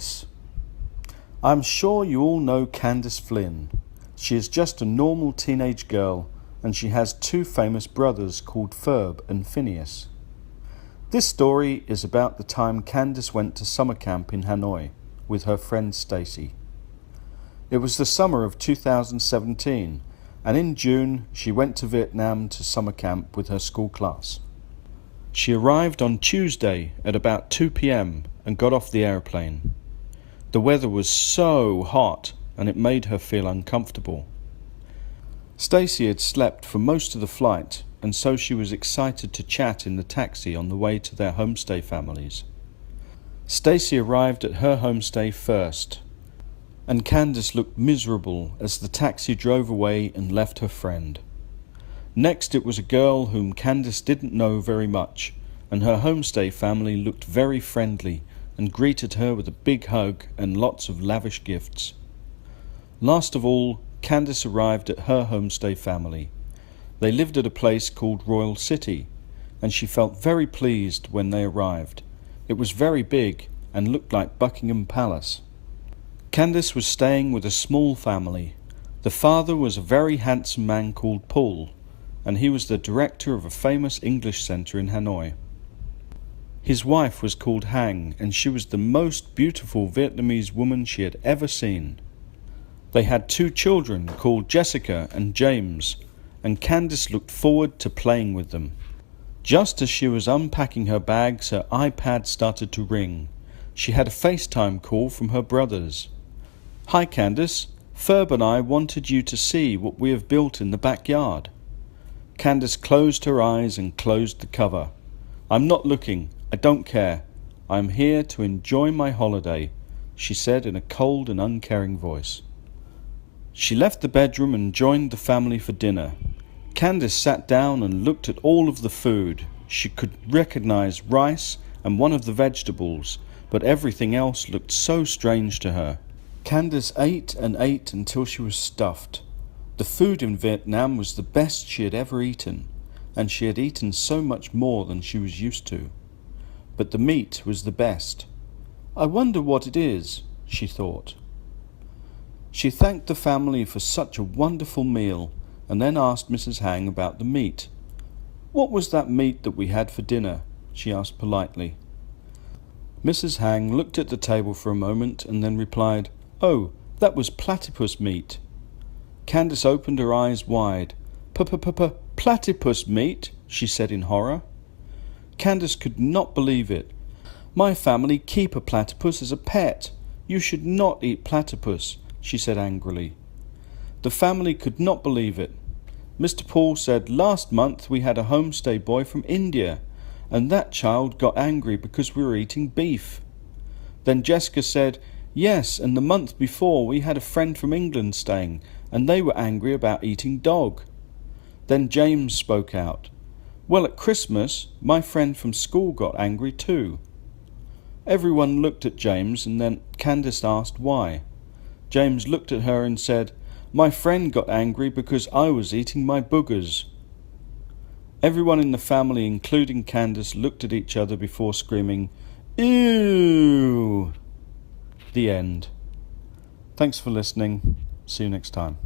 Candace. I'm sure you all know Candace Flynn. She is just a normal teenage girl, and she has two famous brothers called Ferb and Phineas. This story is about the time Candace went to summer camp in Hanoi with her friend Stacy. It was the summer of 2017, and in June she went to Vietnam to summer camp with her school class. She arrived on Tuesday at about 2 p.m. and got off the airplane. The weather was so hot and it made her feel uncomfortable. Stacy had slept for most of the flight, and so she was excited to chat in the taxi on the way to their homestay families. Stacy arrived at her homestay first, and Candace looked miserable as the taxi drove away and left her friend. Next it was a girl whom Candace didn't know very much, and her homestay family looked very friendly and greeted her with a big hug and lots of lavish gifts. Last of all, Candace arrived at her homestay family. They lived at a place called Royal City, and she felt very pleased when they arrived. It was very big and looked like Buckingham Palace. Candace was staying with a small family. The father was a very handsome man called Paul, and he was the director of a famous English centre in Hanoi. His wife was called Hang, and she was the most beautiful Vietnamese woman she had ever seen. They had two children called Jessica and James, and Candace looked forward to playing with them. Just as she was unpacking her bags, her iPad started to ring. She had a FaceTime call from her brothers. "Hi Candace, Ferb and I wanted you to see what we have built in the backyard." Candace closed her eyes and closed the cover. "I'm not looking. I don't care. I'm here to enjoy my holiday," she said in a cold and uncaring voice. She left the bedroom and joined the family for dinner. Candace sat down and looked at all of the food. She could recognize rice and one of the vegetables, but everything else looked so strange to her. Candace ate and ate until she was stuffed. The food in Vietnam was the best she had ever eaten, and she had eaten so much more than she was used to. But the meat was the best. "I wonder what it is," she thought. She thanked the family for such a wonderful meal, and then asked Mrs. Hang about the meat. "What was that meat that we had for dinner?" she asked politely. Mrs. Hang looked at the table for a moment and then replied, "Oh, that was platypus meat." Candace opened her eyes wide. "Platypus meat?" she said in horror. Candace could not believe it. "My family keep a platypus as a pet. You should not eat platypus," she said angrily. The family could not believe it. Mr. Paul said, "Last month we had a homestay boy from India, and that child got angry because we were eating beef." Then Jessica said, "Yes, and the month before we had a friend from England staying, and they were angry about eating dog." Then James spoke out, "Well, at Christmas, my friend from school got angry too." Everyone looked at James, and then Candace asked why. James looked at her and said, "My friend got angry because I was eating my boogers." Everyone in the family, including Candace, looked at each other before screaming, "Ew!" The end. Thanks for listening. See you next time.